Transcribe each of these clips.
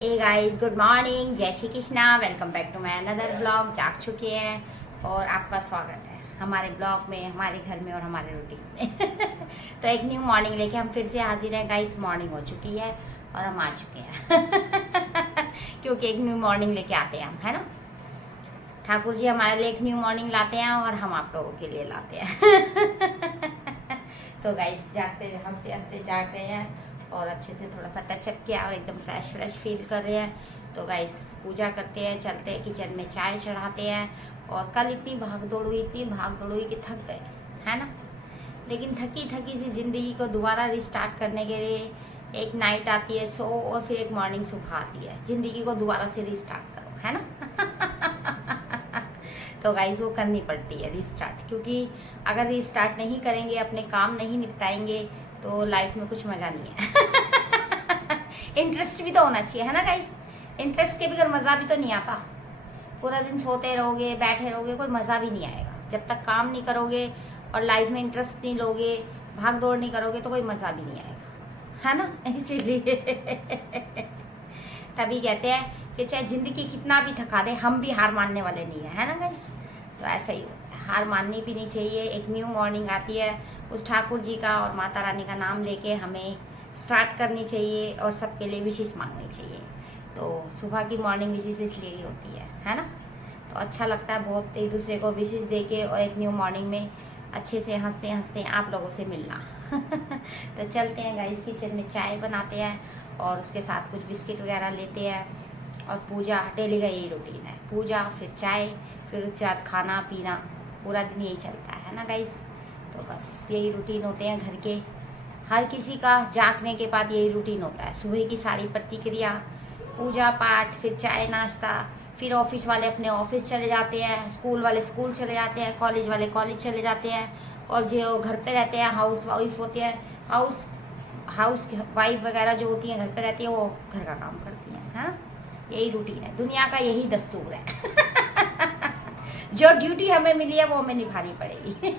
Hey guys, good morning, जय Shri Krishna. Welcome back to my another blog. जाग चुके हैं और आपका स्वागत है हमारे ब्लॉग में, हमारे घर में और हमारे रूटीन में। तो एक न्यू मॉर्निंग लेके हम फिर से हाजिर हैं गाइस। मॉर्निंग हो चुकी है और हम आ चुके हैं क्योंकि एक न्यू मॉर्निंग लेके आते हैं हम, है ना। ठाकुर जी हमारे लिए एक न्यू मॉर्निंग लाते हैं और हम आप लोगों के लिए लाते हैं। तो गाइस जागते हंसते हंसते जाग रहे हैं और अच्छे से थोड़ा सा टचअप किया और एकदम फ्रेश फ्रेश फील कर रहे हैं। तो गाइस पूजा करते हैं, चलते हैं किचन में, चाय चढ़ाते हैं। और कल इतनी भाग दौड़ हुई कि थक गए, है ना। लेकिन थकी थकी सी ज़िंदगी को दोबारा रिस्टार्ट करने के लिए एक नाइट आती है, सो और फिर एक मॉर्निंग सुबह आती है। ज़िंदगी को दोबारा से रिस्टार्ट करो, है ना। तो गाइस वो करनी पड़ती है रिस्टार्ट, क्योंकि अगर रिस्टार्ट नहीं करेंगे, अपने काम नहीं निपटाएंगे तो लाइफ में कुछ मज़ा नहीं है। इंटरेस्ट भी तो होना चाहिए, है ना गाइस। इंटरेस्ट के बगैर मज़ा भी तो नहीं आता। पूरा दिन सोते रहोगे, बैठे रहोगे, कोई मज़ा भी नहीं आएगा। जब तक काम नहीं करोगे और लाइफ में इंटरेस्ट नहीं लोगे, भाग दौड़ नहीं करोगे तो कोई मज़ा भी नहीं आएगा, है ना। इसीलिए तभी कहते हैं कि चाहे ज़िंदगी कितना भी थका दे, हम भी हार मानने वाले नहीं है ना गाइस। तो ऐसा ही होता है, हार माननी भी नहीं चाहिए। एक न्यू मॉर्निंग आती है, उस ठाकुर जी का और माता रानी का नाम लेके हमें स्टार्ट करनी चाहिए और सबके लिए विशेष मांगनी चाहिए। तो सुबह की मॉर्निंग विशेष इसलिए ही होती है ना। तो अच्छा लगता है बहुत एक दूसरे को विशेष दे के और एक न्यू मॉर्निंग में अच्छे से हंसते हंसते आप लोगों से मिलना। तो चलते हैं गाइस, किचन में चाय बनाते हैं और उसके साथ कुछ बिस्किट वगैरह लेते हैं। और पूजा डेली का यही रूटीन है, पूजा फिर चाय, फिर उसके बाद खाना पीना, पूरा दिन यही चलता है ना गाइस। तो बस यही रूटीन होते हैं घर के, हर किसी का जागने के बाद यही रूटीन होता है। सुबह की सारी प्रतिक्रिया, पूजा पाठ, फिर चाय नाश्ता, फिर ऑफिस वाले अपने ऑफिस चले जाते हैं, स्कूल वाले स्कूल चले जाते हैं, कॉलेज वाले कॉलेज चले जाते हैं। और जो घर पे रहते हैं, हाउस वाइफ होती है, हाउस वाइफ वगैरह जो होती हैं घर पे रहती हैं, वो घर का काम करती हैं, है ना। यही रूटीन है, दुनिया का यही दस्तूर है। जो ड्यूटी हमें मिली है वो हमें निभानी पड़ेगी।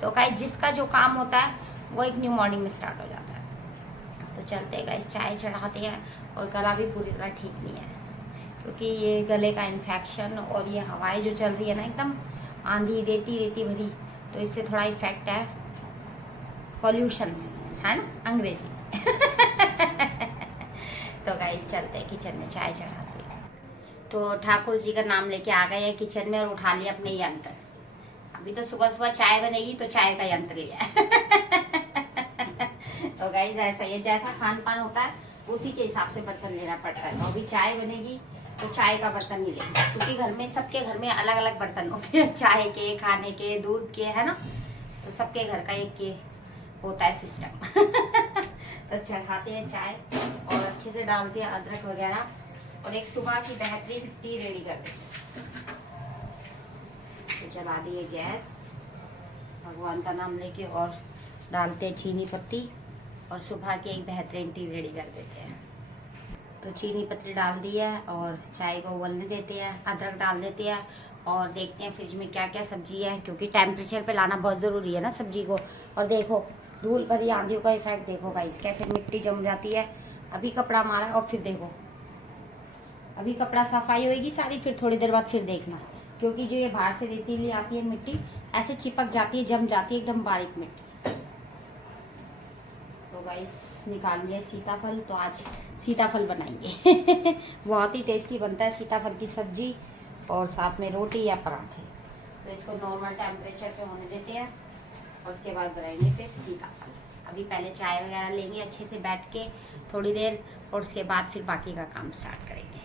तो गाइस जिसका जो काम होता है वो एक न्यू मॉर्निंग में स्टार्ट हो जाता है। तो चलते हैं गाइस, चाय चढ़ाते हैं। और गला भी पूरी तरह ठीक नहीं है, क्योंकि ये गले का इन्फेक्शन और ये हवाएं जो चल रही है ना, एकदम आंधी रेती रेती भरी, तो इससे थोड़ा इफेक्ट है पॉल्यूशन से, है ना, अंग्रेजी। तो गाइस चलते हैं किचन में, चाय चढ़ाते हैं। तो ठाकुर जी का नाम लेके आ गए हैं किचन में और उठा लिया अपने यंत्र। अभी तो सुबह सुबह चाय बनेगी तो चाय का यंत्र लिया। तो गाइस ऐसा ही, जैसा खान पान होता है उसी के हिसाब से बर्तन लेना पड़ता है। तो अभी चाय बनेगी तो चाय का बर्तन ही लेंगे, क्योंकि घर में सबके घर में अलग अलग बर्तन होते हैं, चाय के, खाने के, दूध के, है ना। तो सबके घर का एक के होता है सिस्टम। तो चढ़ाते हैं चाय और अच्छे से डालते हैं अदरक वगैरह, और एक सुबह की बेहतरीन टी रेडी कर देते हैं। तो जला दिए गैस, भगवान का नाम लेके, और डालते हैं चीनी पत्ती और सुबह की एक बेहतरीन टी रेडी कर देते हैं। तो चीनी पत्ती डाल दी है और चाय को उबलने देते हैं, अदरक डाल देते हैं और देखते हैं फ्रिज में क्या क्या सब्जी है, क्योंकि टेम्परेचर पे लाना बहुत ज़रूरी है ना सब्जी को। और देखो धूल भरी आंधियों का इफेक्ट देखो गाइस, कैसे मिट्टी जम जाती है। अभी कपड़ा मारा और फिर देखो, अभी कपड़ा सफाई होएगी सारी, फिर थोड़ी देर बाद फिर देखना, क्योंकि जो ये बाहर से रेतीली आती है मिट्टी, ऐसे चिपक जाती है, जम जाती है एकदम बारीक मिट्टी। तो गाइस निकाल लिया सीताफल, तो आज सीताफल बनाएंगे। बहुत ही टेस्टी बनता है सीताफल की सब्जी, और साथ में रोटी या पराठे। तो इसको नॉर्मल टेम्परेचर पे होने देते हैं और उसके बाद बनाएंगे फिर सीताफल। अभी पहले चाय वगैरह लेंगे अच्छे से बैठ के थोड़ी देर, और उसके बाद फिर बाकी का काम स्टार्ट करेंगे।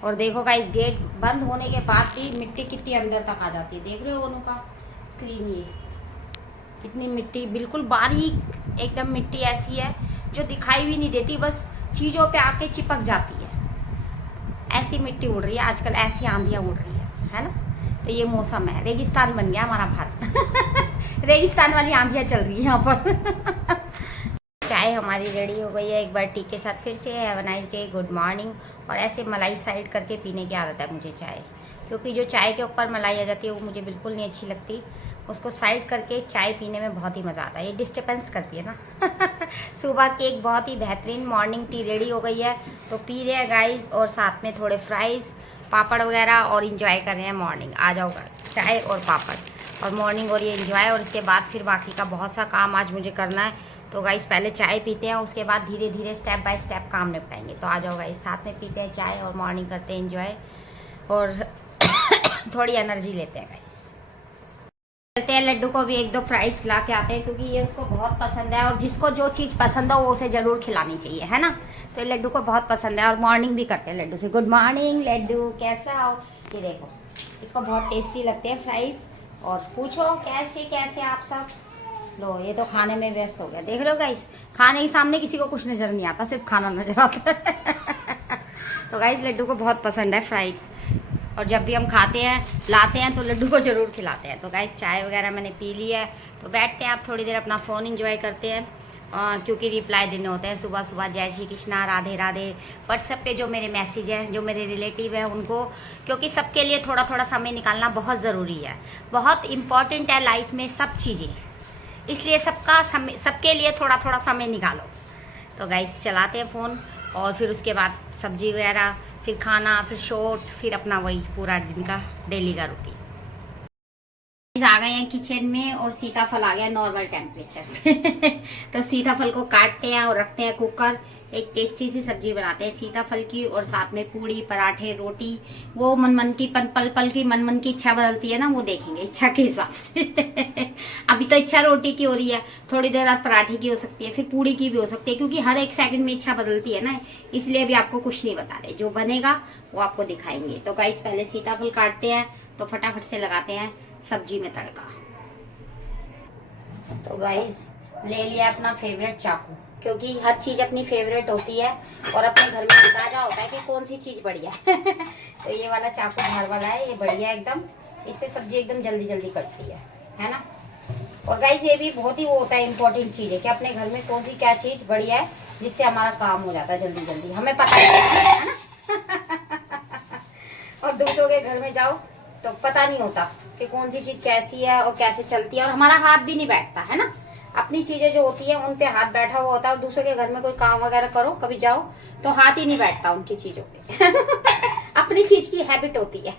और देखो गाइस, गेट बंद होने के बाद भी मिट्टी कितनी अंदर तक आ जाती है। देख रहे हो उनका स्क्रीन, ये कितनी मिट्टी, बिल्कुल बारीक एकदम मिट्टी ऐसी है जो दिखाई भी नहीं देती, बस चीज़ों पे आके चिपक जाती है। ऐसी मिट्टी उड़ रही है आजकल, ऐसी आंधियाँ उड़ रही है ना। तो ये मौसम है, रेगिस्तान बन गया हमारा भारत। रेगिस्तान वाली आंधियाँ चल रही है यहाँ पर। चाय हमारी रेडी हो गई है। एक बार टी के साथ फिर से have a nice day, good morning. और ऐसे मलाई साइड करके पीने की आदत है मुझे चाय, क्योंकि जो चाय के ऊपर मलाई आ जाती है वो मुझे बिल्कुल नहीं अच्छी लगती। उसको साइड करके चाय पीने में बहुत ही मज़ा आता है। ये डिस्टर्बेंस करती है ना। सुबह की एक बहुत ही बेहतरीन मॉर्निंग टी रेडी हो गई है, तो पी रहे हैं गाइस, और साथ में थोड़े फ्राइज़ पापड़ वगैरह, और इंजॉय कर रहे हैं मॉर्निंग। आ जाओ चाय और पापड़ और मॉर्निंग और ये इंजॉय, और इसके बाद फिर बाकी का बहुत सा काम आज मुझे करना है। तो गाइस पहले चाय पीते हैं, उसके बाद धीरे धीरे स्टेप बाय स्टेप काम निपटाएंगे। तो आ जाओ गाइस, साथ में पीते हैं चाय और मॉर्निंग करते हैं इंजॉय, और थोड़ी एनर्जी लेते हैं गाइस। चलते हैं, लड्डू को भी एक दो फ्राइज खिला के आते हैं, क्योंकि ये उसको बहुत पसंद है, और जिसको जो चीज़ पसंद हो वो उसे ज़रूर खिलानी चाहिए, है ना। तो ये लड्डू को बहुत पसंद है, और मॉर्निंग भी करते हैं लड्डू से। गुड मॉर्निंग लड्डू, कैसा हो? ये देखो, इसको बहुत टेस्टी लगते हैं फ्राइज। और पूछो कैसे कैसे आप सब। लो, ये तो खाने में व्यस्त हो गया, देख रहे हो गाइस, खाने के सामने किसी को कुछ नज़र नहीं आता, सिर्फ खाना नजर आता है। तो गाइस लड्डू को बहुत पसंद है फ्राइज, और जब भी हम खाते हैं लाते हैं तो लड्डू को ज़रूर खिलाते हैं। तो गाइस चाय वगैरह मैंने पी ली है, तो बैठते हैं आप थोड़ी देर अपना फ़ोन एंजॉय करते हैं, क्योंकि रिप्लाई देने होते हैं सुबह सुबह। जय श्री कृष्णा, राधे राधे। व्हाट्सएप पे जो मेरे मैसेज हैं, जो मेरे रिलेटिव हैं उनको, क्योंकि सबके लिए थोड़ा थोड़ा समय निकालना बहुत ज़रूरी है, बहुत इम्पॉर्टेंट है लाइफ में सब चीज़ें, इसलिए सबके लिए थोड़ा थोड़ा समय निकालो। तो गाइस चलाते हैं फ़ोन, और फिर उसके बाद सब्जी वगैरह, फिर खाना, फिर शॉर्ट, फिर अपना वही पूरा दिन का डेली का रूटीन। आ गए हैं किचन में, और सीताफल आ गया नॉर्मल टेम्परेचर पे। तो सीताफल को काटते हैं और रखते हैं कुकर। एक टेस्टी सी सब्जी बनाते हैं सीताफल की, और साथ में पूड़ी, पराठे, रोटी। वो मन की पल पल की मन की इच्छा बदलती है ना, वो देखेंगे इच्छा के हिसाब से। अभी तो इच्छा रोटी की हो रही है, थोड़ी देर बाद पराठे की हो सकती है, फिर पूड़ी की भी हो सकती है, क्योंकि हर एक सेकंड में इच्छा बदलती है ना, इसलिए अभी आपको कुछ नहीं बता रहे, जो बनेगा वो आपको दिखाएंगे। तो गाइस पहले सीताफल काटते हैं, तो फटाफट से लगाते हैं सब्जी में तड़का। तो गाइस ले लिया अपना फेवरेट चाकू, क्योंकि हर चीज अपनी फेवरेट होती है, और अपने घर में अंदाजा होता है कि कौन सी चीज बढ़िया है। तो ये वाला चाकू धार वाला है, ये बढ़िया एकदम, इससे सब्जी एकदम जल्दी जल्दी कटती है ना। और गाइस ये भी बहुत ही वो होता है, इम्पोर्टेंट चीज है कि अपने घर में कौन सी क्या चीज बढ़िया है, जिससे हमारा काम हो जाता है जल्दी जल्दी, हमें पता है ना। और दूसरों के घर में जाओ तो पता नहीं होता कि कौन सी चीज कैसी है और कैसे चलती है, और हमारा हाथ भी नहीं बैठता है ना। अपनी चीजें जो होती है उन पे हाथ बैठा हुआ होता है, और दूसरे के घर में कोई काम वगैरह करो, कभी जाओ तो हाथ ही नहीं बैठता उनकी चीजों पे। अपनी चीज की हैबिट होती है।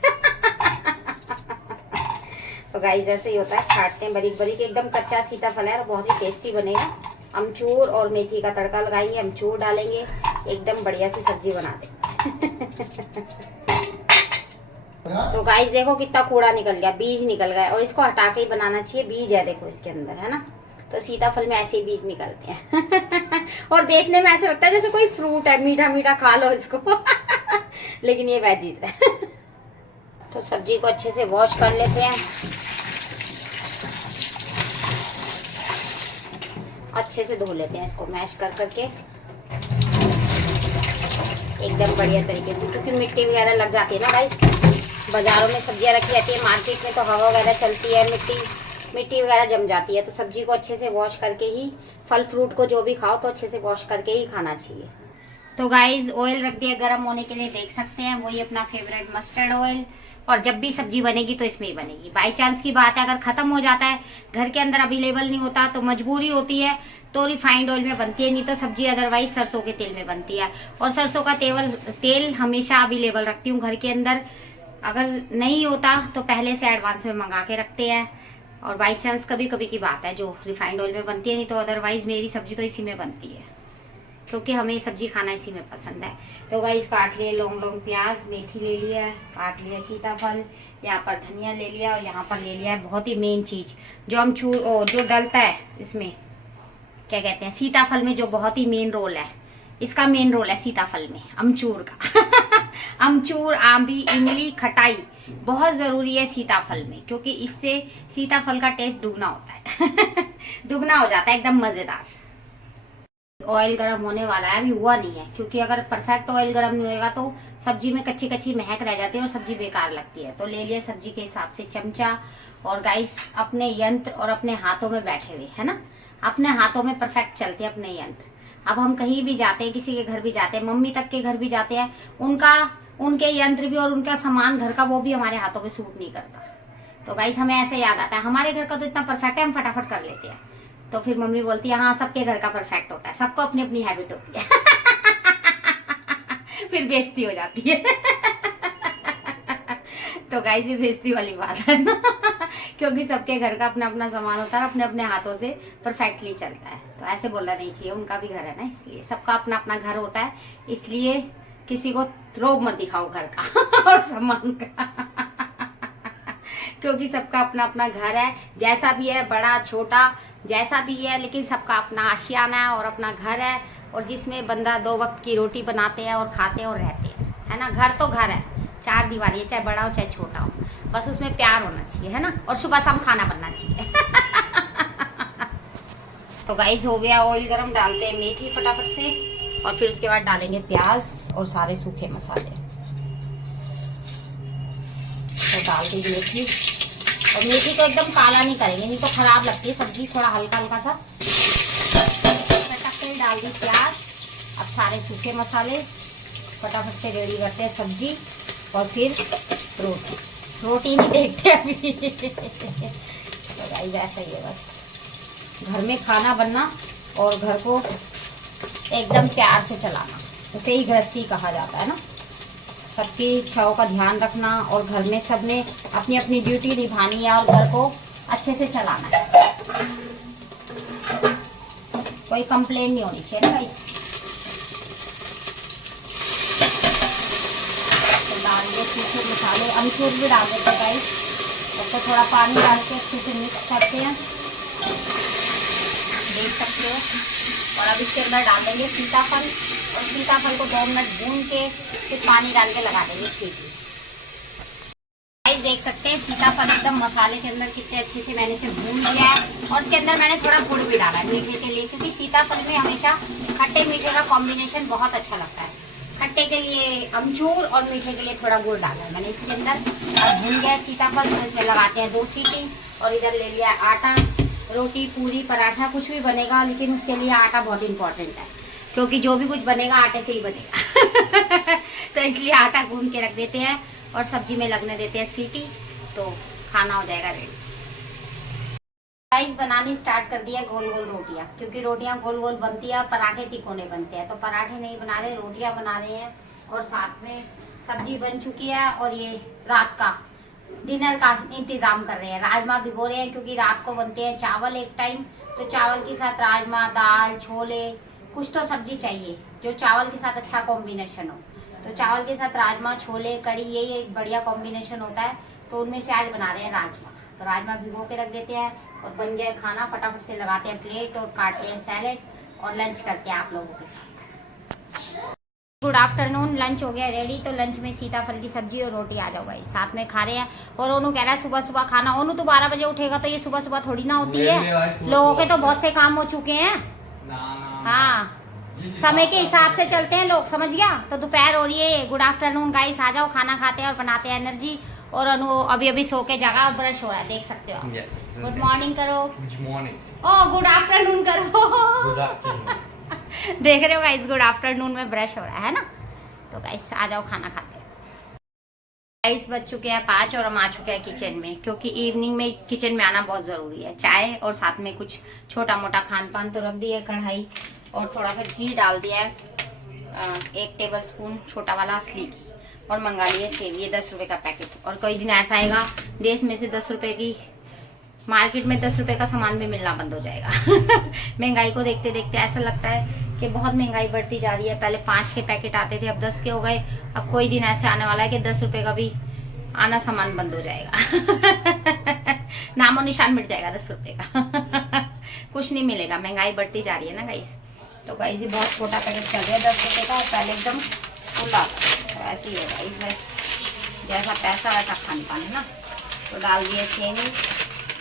तो गाइस ऐसे ही होता है, काटते हैं बारीक बारीक, एकदम कच्चा सीताफल है और बहुत ही टेस्टी बनेगा। अमचूर और मेथी का तड़का लगाएंगे, अमचूर डालेंगे, एकदम बढ़िया सी सब्जी बना देंगे। तो गाइस देखो कितना कूड़ा निकल गया, बीज निकल गया, और इसको हटा के ही बनाना चाहिए, बीज है देखो इसके अंदर, है ना। तो सीताफल में ऐसे ही बीज निकलते हैं। और देखने में ऐसे लगता है जैसे कोई फ्रूट है, मीठा मीठा खा लो इसको। लेकिन ये वेजीज है। तो सब्जी को अच्छे से वॉश कर लेते हैं, अच्छे से धो लेते हैं इसको मैश कर करके एकदम बढ़िया तरीके से, क्योंकि मिट्टी वगैरह लग जाती है ना गाइस। बाजारों में सब्जियां रखी रहती है, मार्केट में तो हवा वगैरह चलती है, मिट्टी वगैरह जम जाती है। तो सब्जी को अच्छे से वॉश करके ही, फल फ्रूट को जो भी खाओ तो अच्छे से वॉश करके ही खाना चाहिए। तो गाइस ऑयल रख दिया गर्म होने के लिए, देख सकते हैं वही अपना फेवरेट मस्टर्ड ऑयल। और जब भी सब्जी बनेगी तो इसमें ही बनेगी। बाई चांस की बात है अगर खत्म हो जाता है, घर के अंदर अवेलेबल नहीं होता, तो मजबूरी होती है तो रिफाइंड ऑयल में बनती है, नहीं तो सब्जी अदरवाइज सरसों के तेल में बनती है। और सरसों का तेल हमेशा अवेलेबल रखती हूँ घर के अंदर, अगर नहीं होता तो पहले से एडवांस में मंगा के रखते हैं। और बाई चांस कभी कभी की बात है जो रिफाइंड ऑयल में बनती है, नहीं तो अदरवाइज मेरी सब्जी तो इसी में बनती है, क्योंकि हमें सब्जी खाना इसी में पसंद है। तो गाइस काट लिए लॉन्ग प्याज, मेथी ले लिया है, काट लिया सीताफल, यहाँ पर धनिया ले लिया, और यहाँ पर ले लिया है बहुत ही मेन चीज जो हम जो डलता है इसमें, क्या कहते हैं, सीताफल में जो बहुत ही मेन रोल है, इसका मेन रोल है सीताफल में अमचूर का। अमचूर, आंबी, इमली, खटाई बहुत जरूरी है सीताफल में, क्योंकि इससे सीताफल का टेस्ट दुगना होता है। दुगना हो जाता है, एकदम मजेदार। ऑयल गर्म होने वाला है, अभी हुआ नहीं है, क्योंकि अगर परफेक्ट ऑयल गर्म नहीं होएगा तो सब्जी में कच्ची कच्ची महक रह जाती है और सब्जी बेकार लगती है। तो ले लिया सब्जी के हिसाब से चमचा, और गाइस अपने यंत्र और अपने हाथों में बैठे हुए है ना, अपने हाथों में परफेक्ट चलते हैं अपने यंत्र। अब हम कहीं भी जाते हैं, किसी के घर भी जाते हैं, मम्मी तक के घर भी जाते हैं, उनके यंत्र भी और उनका सामान घर का वो भी हमारे हाथों में सूट नहीं करता, तो गाइस हमें ऐसे याद आता है, हमारे घर का तो इतना परफेक्ट है, हम फटाफट कर लेते हैं। तो फिर मम्मी बोलती है हाँ सबके घर का परफेक्ट होता है, सबको अपनी अपनी हैबिट होती है। फिर बेइज्जती हो जाती है। तो गाइस ये बेइज्जती वाली बात है ना, क्योंकि सबके घर का अपना अपना सामान होता है, अपने अपने हाथों से परफेक्टली चलता है। तो ऐसे बोलना नहीं चाहिए, उनका भी घर है ना, इसलिए सबका अपना अपना घर होता है, इसलिए किसी को रोब मत दिखाओ घर का और सामान का। क्योंकि सबका अपना अपना घर है, जैसा भी है, बड़ा छोटा जैसा भी है, लेकिन सबका अपना आशियाना है और अपना घर है, और जिसमें बंदा 2 वक्त की रोटी बनाते हैं और खाते हैं और रहते हैं, है ना। घर तो घर है, 4 दीवारी है, चाहे बड़ा हो चाहे छोटा हो, बस उसमें प्यार होना चाहिए, है ना, और सुबह शाम खाना बनना चाहिए। तो गाइस हो गया ऑयल गरम, डालते हैं मेथी फटाफट से, और फिर उसके बाद डालेंगे प्याज और सारे सूखे मसाले। तो डाल दी मेथी, और मेथी तो एकदम काला नहीं करेंगे, नहीं तो खराब लगती है सब्जी, थोड़ा हल्का हल्का सा। तेल डाल दी प्याज, अब सारे सूखे मसाले, फटाफट से रेडी करते हैं सब्जी, और फिर रोटी नहीं देखते अभी। तो भाई ऐसा ही है, बस घर में खाना बनना और घर को एकदम प्यार से चलाना, उसे ही गृहस्थी कहा जाता है ना। सबकी इच्छाओं का ध्यान रखना, और घर में सबने अपनी अपनी ड्यूटी निभानी है, और घर को अच्छे से चलाना है, कोई कंप्लेन नहीं होनी चाहिए ना गाइस। तो डाल दिए सूखे मसाले, अमचूर भी डाल देते हैं गाइस, तो थोड़ा पानी डाल के अच्छे से मिक्स करते हैं, देख सकते हो। और अब इसके अंदर डाल देंगे सीताफल, और सीताफल को 2 मिनट भून के फिर पानी डाल के लगा देंगे सीटी। देख सकते हैं सीताफल एकदम मसाले के अंदर कितने अच्छे से मैंने इसे भून लिया है, और इसके अंदर मैंने थोड़ा गुड़ भी डाला है मीठे के लिए, क्योंकि सीताफल में हमेशा खट्टे मीठे का कॉम्बिनेशन बहुत अच्छा लगता है। खट्टे के लिए अमचूर और मीठे के लिए थोड़ा गुड़ डाला है मैंने इसके अंदर। अब भून गया सीताफल, तो इसमें लगाते हैं 2 सीटी, और इधर ले लिया आटा। रोटी, पूरी, पराठा कुछ भी बनेगा, लेकिन उसके लिए आटा बहुत इंपॉर्टेंट है, क्योंकि जो भी कुछ बनेगा आटे से ही बनेगा। तो इसलिए आटा गूंद के रख देते हैं, और सब्जी में लगने देते हैं सीटी, तो खाना हो जाएगा रेडी। राइस बनानी स्टार्ट कर दिया, गोल गोल रोटियां, क्योंकि रोटियां गोल गोल बनती है, पराठे तिकोने बनते हैं, तो पराठे नहीं बना रहे, रोटियां बना रहे हैं, और साथ में सब्जी बन चुकी है, और ये रात का डिनर का इंतजाम कर रहे हैं। राजमा भिगो रहे हैं, क्योंकि रात को बनते हैं चावल एक टाइम, तो चावल के साथ राजमा, दाल, छोले, कुछ तो सब्जी चाहिए जो चावल के साथ अच्छा कॉम्बिनेशन हो। तो चावल के साथ राजमा, छोले, कड़ी, यही एक बढ़िया कॉम्बिनेशन होता है, तो उनमें से आज बना रहे हैं राजमा। तो राजमा भिगो के रख देते हैं, और बन गया खाना, फटाफट से लगाते हैं प्लेट, और काटते हैं सैलेड, और लंच करते हैं आप लोगों के साथ। गुड आफ्टरनून, लंच हो गया रेडी। तो लंच में सीताफल की सब्जी और रोटी, आ जाओ भाई, साथ में खा रहे हैं। और ओनू कह रहा है सुबह सुबह खाना। ओनू तो 12 बजे उठेगा, तो ये सुबह सुबह थोड़ी ना होती है, लोगों के तो बहुत से काम हो चुके हैं। हाँ, समय के हिसाब से चलते हैं लोग, समझ गया। तो दोपहर हो रही है। गुड आफ्टरनून गाइस, आ जाओ, खाना खाते हैं और बनाते हैं एनर्जी। और अनु अभी अभी सो के जगह, ब्रश हो रहा है, देख सकते हो आप। गुड मॉर्निंग करो, गुड मॉर्निंग। ओ गुड आफ्टरनून करो। देख रहे हो गाइस, गुड आफ्टरनून में ब्रश हो रहा है ना। तो गाइस आ जाओ, खाना खाते हैं। गाइस बज चुके हैं 5, और हम आ चुके हैं किचन में, क्योंकि इवनिंग में किचन में आना बहुत ज़रूरी है। चाय और साथ में कुछ छोटा मोटा खान पान तो रख दिया, कढ़ाई, और थोड़ा सा घी डाल दिया है, 1 टेबल स्पून छोटा वाला असली घी, और मंगा लिए सेव, ये 10 रुपये का पैकेट। और कई दिन ऐसा आएगा देश में से 10 रुपये की, मार्केट में 10 रुपये का सामान भी मिलना बंद हो जाएगा। महंगाई को देखते देखते ऐसा लगता है कि बहुत महंगाई बढ़ती जा रही है। पहले 5 के पैकेट आते थे, अब 10 के हो गए। अब कोई दिन ऐसे आने वाला है कि 10 रुपये का भी आना सामान बंद हो जाएगा। नामो निशान मिट जाएगा 10 रुपये का। कुछ नहीं मिलेगा, महंगाई बढ़ती जा रही है ना गाइस। तो गाइस ये बहुत छोटा पैकेट चल रहा है 10 रुपये का, और पहले एकदम खुला, तो ऐसे ही होगा इसमें, जैसा पैसा वैसा खान पान है ना। तो डाल दिए चीनी,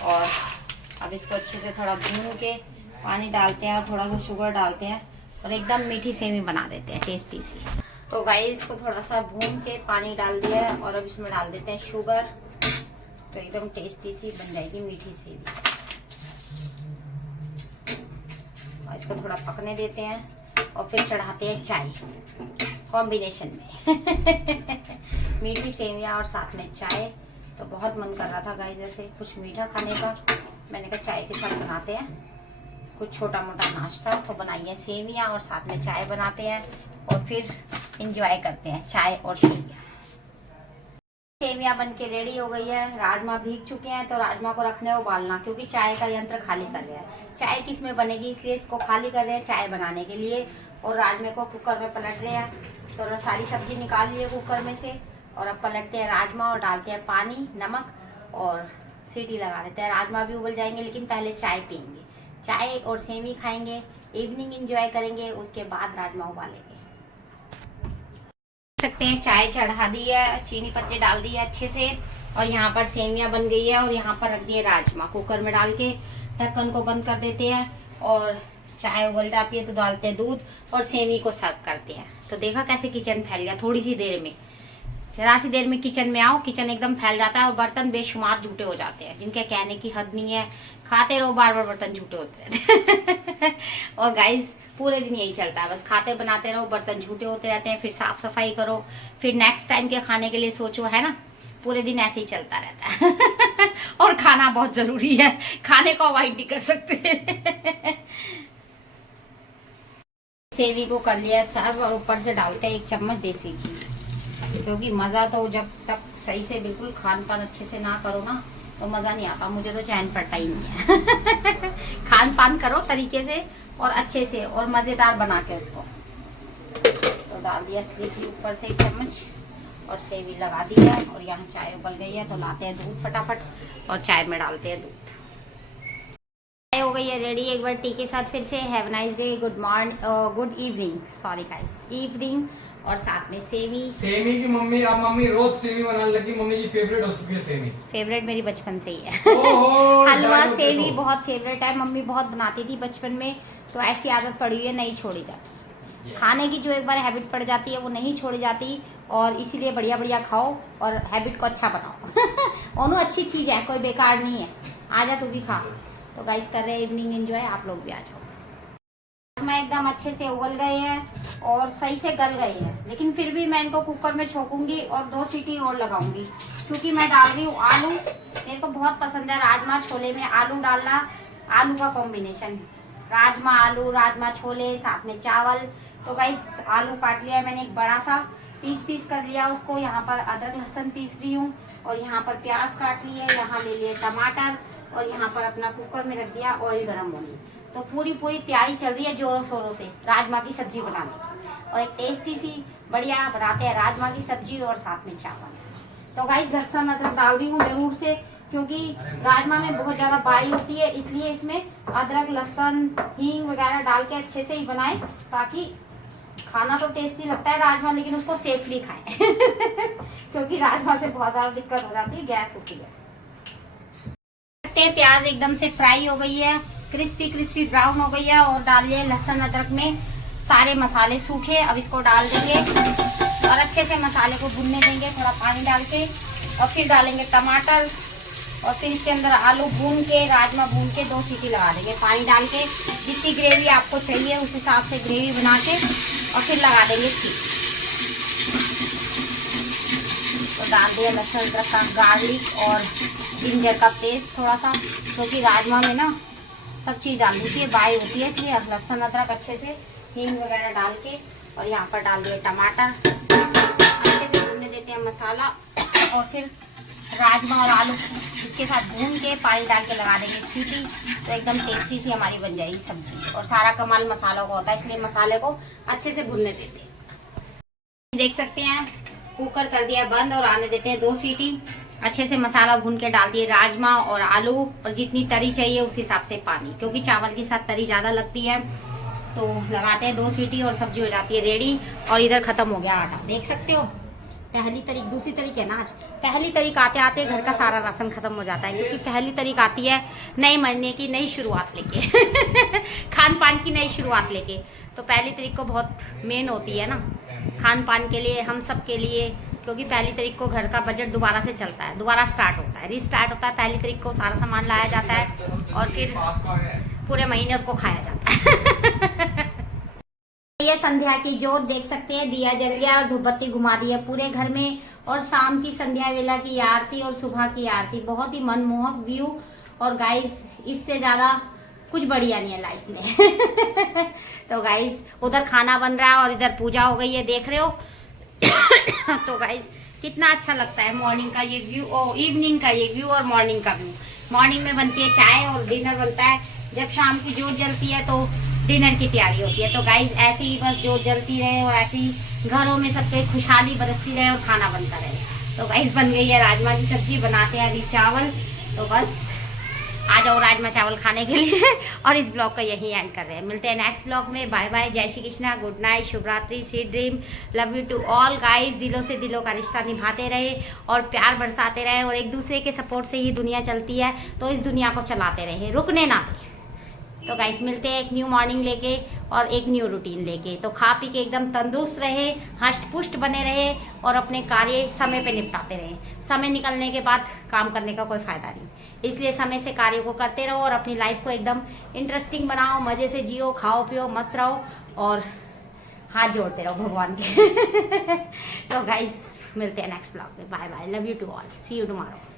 और अब इसको अच्छे से थोड़ा भून के पानी डालते हैं, और थोड़ा सा शुगर डालते हैं, और एकदम मीठी सेवी बना देते हैं, टेस्टी सी। तो गाइस इसको थोड़ा सा भून के पानी डाल दिया है, और अब इसमें डाल देते हैं शुगर, तो एकदम टेस्टी सी बन जाएगी मीठी सेवी। और इसको थोड़ा पकने देते हैं, और फिर चढ़ाते हैं चाय कॉम्बिनेशन में। मीठी सेवियाँ और साथ में चाय, तो बहुत मन कर रहा था गाइस जैसे कुछ मीठा खाने का। मैंने कहा चाय के साथ बनाते हैं कुछ छोटा मोटा नाश्ता। तो बनाइए सेवियाँ और साथ में चाय बनाते हैं और फिर इंजॉय करते हैं चाय और सेवियाँ। सेवियाँ बन के रेडी हो गई है। राजमा भीग चुके हैं तो राजमा को रखने उबालना, क्योंकि चाय का यंत्र खाली कर रहे हैं। चाय किस में बनेगी इसलिए इसको खाली कर रहे हैं चाय बनाने के लिए। और राजमे को कुकर में पलट रहे हैं। तो सारी सब्जी निकाल ली है कुकर में से और अब पलटते हैं राजमा और डालते हैं पानी नमक और सीटी लगा देते हैं। राजमा भी उबल जाएंगे लेकिन पहले चाय पियेंगे, चाय और सेवी खाएंगे, इवनिंग एंजॉय करेंगे, उसके बाद राजमा उबालेंगे। सकते हैं चाय चढ़ा दी है, चीनी पत्ती डाल दी है अच्छे से और यहाँ पर सेवियाँ बन गई है और यहाँ पर रख दिए राजमा। कुकर में डाल के ढक्कन को बंद कर देते हैं और चाय उबल जाती है तो डालते हैं दूध और सेवी को सर्व करते हैं। तो देखा कैसे किचन फैल गया थोड़ी सी देर में। जरा सी देर में किचन में आओ, किचन एकदम फैल जाता है और बर्तन बेशुमार झूठे हो जाते हैं जिनके कहने की हद नहीं है। खाते रहो बार बार बर्तन झूठे होते रहते हैं और गाइस पूरे दिन यही चलता है, बस खाते बनाते रहो बर्तन झूठे होते रहते हैं। फिर साफ सफाई करो, फिर नेक्स्ट टाइम के खाने के लिए सोचो, है ना। पूरे दिन ऐसे ही चलता रहता है और खाना बहुत जरूरी है, खाने को अवॉइड नहीं कर सकते। सेवी को कर लिया सर्व और ऊपर से डालते हैं 1 चम्मच देसी घी, क्योंकि मज़ा तो जब तक सही से बिल्कुल खान पान अच्छे से ना करो ना तो मज़ा नहीं आता। मुझे तो चैन पड़ता ही नहीं है खान पान करो तरीके से और अच्छे से और मज़ेदार बना के उसको। तो डाल दिया असली घी ऊपर से 1 चम्मच और सेवी लगा दी है और यहाँ चाय उबल गई है तो लाते हैं दूध फटाफट और चाय में डालते हैं दूध। चाय हो गई है रेडी। एक बार टी के साथ फिर से have nice day, good morning, good evening, sorry guys, evening. और साथ में सेवी की मम्मी, अब मम्मी रोज सेवी बनाने लगी। मम्मी की फेवरेट हो चुकी है सेवी। फेवरेट मेरी बचपन से ही है हलवा सेवी बहुत फेवरेट है। मम्मी बहुत बनाती थी बचपन में, तो ऐसी आदत पड़ी हुई है, नहीं छोड़ी जाती। खाने की जो एक बार हैबिट पड़ जाती है वो नहीं छोड़ी जाती और इसीलिए बढ़िया बढ़िया खाओ और हैबिट को अच्छा बनाओ ओनू अच्छी चीज़ है, कोई बेकार नहीं है। आ जा तू भी खा। तो गाइस कर रहे हैं इवनिंग एंजॉय, आप लोग भी आ जाओ। मैं एकदम अच्छे से उबल गए हैं और सही से गल गए हैं, लेकिन फिर भी मैं इनको कुकर में छोकूंगी और 2 सीटी और लगाऊंगी, क्योंकि मैं डाल रही हूँ आलू। मेरे को बहुत पसंद है राजमा छोले में आलू डालना, आलू का कॉम्बिनेशन, राजमा आलू, राजमा छोले, साथ में चावल। तो गाइस आलू काट लिया मैंने एक बड़ा सा, पीस कर लिया उसको। यहाँ पर अदरक लहसुन पीस रही हूँ और यहाँ पर प्याज काट लिए, यहाँ ले लिए टमाटर और यहाँ पर अपना कुकर में रख दिया ऑयल गर्म होने। तो पूरी तैयारी चल रही है जोरों शोरों से राजमा की सब्जी बनाने की और एक टेस्टी सी बढ़िया बनाते हैं राजमा की सब्जी और साथ में चावल। तो गाइस लहसुन अदरक डाल रही हूँ जरूर से, क्योंकि राजमा में बहुत ज़्यादा बाई होती है, इसलिए इसमें अदरक लहसुन हींग वगैरह डाल के अच्छे से ही बनाएं, ताकि खाना तो टेस्टी लगता है राजमा, लेकिन उसको सेफली खाएं क्योंकि राजमा से बहुत ज़्यादा दिक्कत हो जाती है, गैस होती है। प्याज एकदम से फ्राई हो गई है, क्रिस्पी ब्राउन हो गई है और डाल लिए लहसुन अदरक में सारे मसाले सूखे। अब इसको डाल देंगे और अच्छे से मसाले को भूनने देंगे थोड़ा पानी डाल के, और फिर डालेंगे टमाटर और फिर इसके अंदर आलू भून के, राजमा भून के 2 सीटी लगा देंगे पानी डाल के। जितनी ग्रेवी आपको चाहिए उस हिसाब से ग्रेवी बना के और फिर लगा देंगे सीटी। तो डाल दिया लहसुन अदरक का गार्लिक और जिंजर का पेस्ट थोड़ा सा, क्योंकि राजमा में ना सब चीज़ डालनी चाहिए, बाई होती है, इसलिए लहसुन अदरक अच्छे से हींग वगैरह डाल के और यहाँ पर डाल दिए टमाटर, अच्छे से भूनने देते हैं मसाला और फिर राजमा और आलू इसके साथ भून के पानी डाल के लगा देंगे सीटी। तो एकदम टेस्टी सी हमारी बन जाएगी सब्जी और सारा कमाल मसालों का होता है, इसलिए मसाले को अच्छे से भूनने देते हैं। देख सकते हैं कुकर कर दिया बंद और आने देते हैं 2 सीटी। अच्छे से मसाला भून के डाल दिए राजमा और आलू और जितनी तरी चाहिए उस हिसाब से पानी, क्योंकि चावल के साथ तरी ज़्यादा लगती है। तो लगाते हैं 2 सीटी और सब्जी हो जाती है रेडी। और इधर ख़त्म हो गया आटा, देख सकते हो। पहली तारीख, दूसरी तारीख है ना आज, पहली तारीख आते आते घर का सारा राशन खत्म हो जाता है, क्योंकि पहली तारीख आती है नए महीने की नई शुरुआत लेके खान पान की नई शुरुआत लेके। तो पहली तारीख को बहुत मेन होती है ना खान पान के लिए, हम सब के लिए, क्योंकि पहली तारीख को घर का बजट दोबारा से चलता है, दोबारा स्टार्ट होता है, रीस्टार्ट होता है। पहली तारीख को सारा सामान लाया जाता है और फिर पूरे महीने उसको खाया जाता है ये संध्या की जोत देख सकते हैं, दिया जल गया और धूपबत्ती घुमा दी है पूरे घर में। और शाम की संध्या वेला की आरती और सुबह की आरती, बहुत ही मनमोहक व्यू। और गाइस इससे ज्यादा कुछ बढ़िया नहीं है लाइफ में। तो गाइस उधर खाना बन रहा है और इधर पूजा हो गई है, देख रहे हो। तो गाइस कितना अच्छा लगता है मॉर्निंग का ये व्यू और इवनिंग का ये व्यू और मॉर्निंग का व्यू। मॉर्निंग में बनती है चाय और डिनर बनता है, जब शाम की जोत जलती है तो डिनर की तैयारी होती है। तो गाइस ऐसे ही बस जोत जलती रहे और ऐसे ही घरों में सबके खुशहाली बरसती रहे और खाना बनता रहे। तो गाइस बन गई है राजमा की सब्जी, बनाते हैं अभी चावल। तो बस आ जाओ राजमा चावल खाने के लिए। और इस ब्लॉग का यही एंड कर रहे हैं, मिलते हैं नेक्स्ट ब्लॉग में। बाय बाय, जय श्री कृष्णा, गुड नाइट, शुभ रात्रि, sweet dream, love you to all guys. दिलों से दिलों का रिश्ता निभाते रहे और प्यार बरसाते रहे और एक दूसरे के सपोर्ट से ही दुनिया चलती है। तो इस दुनिया को चलाते रहे, रुकने ना दें। तो गाइस मिलते हैं एक न्यू मॉर्निंग लेके और एक न्यू रूटीन लेके। तो खा पी के एकदम तंदुरुस्त रहे, हष्ट पुष्ट बने रहे और अपने कार्य समय पे निपटाते रहे। समय निकलने के बाद काम करने का कोई फायदा नहीं, इसलिए समय से कार्य को करते रहो और अपनी लाइफ को एकदम इंटरेस्टिंग बनाओ, मजे से जियो, खाओ पियो, मस्त रहो और हाथ जोड़ते रहो भगवान के। तो गाइस मिलते हैं नेक्स्ट ब्लॉग में। Bye bye, love you to all, see you tomorrow.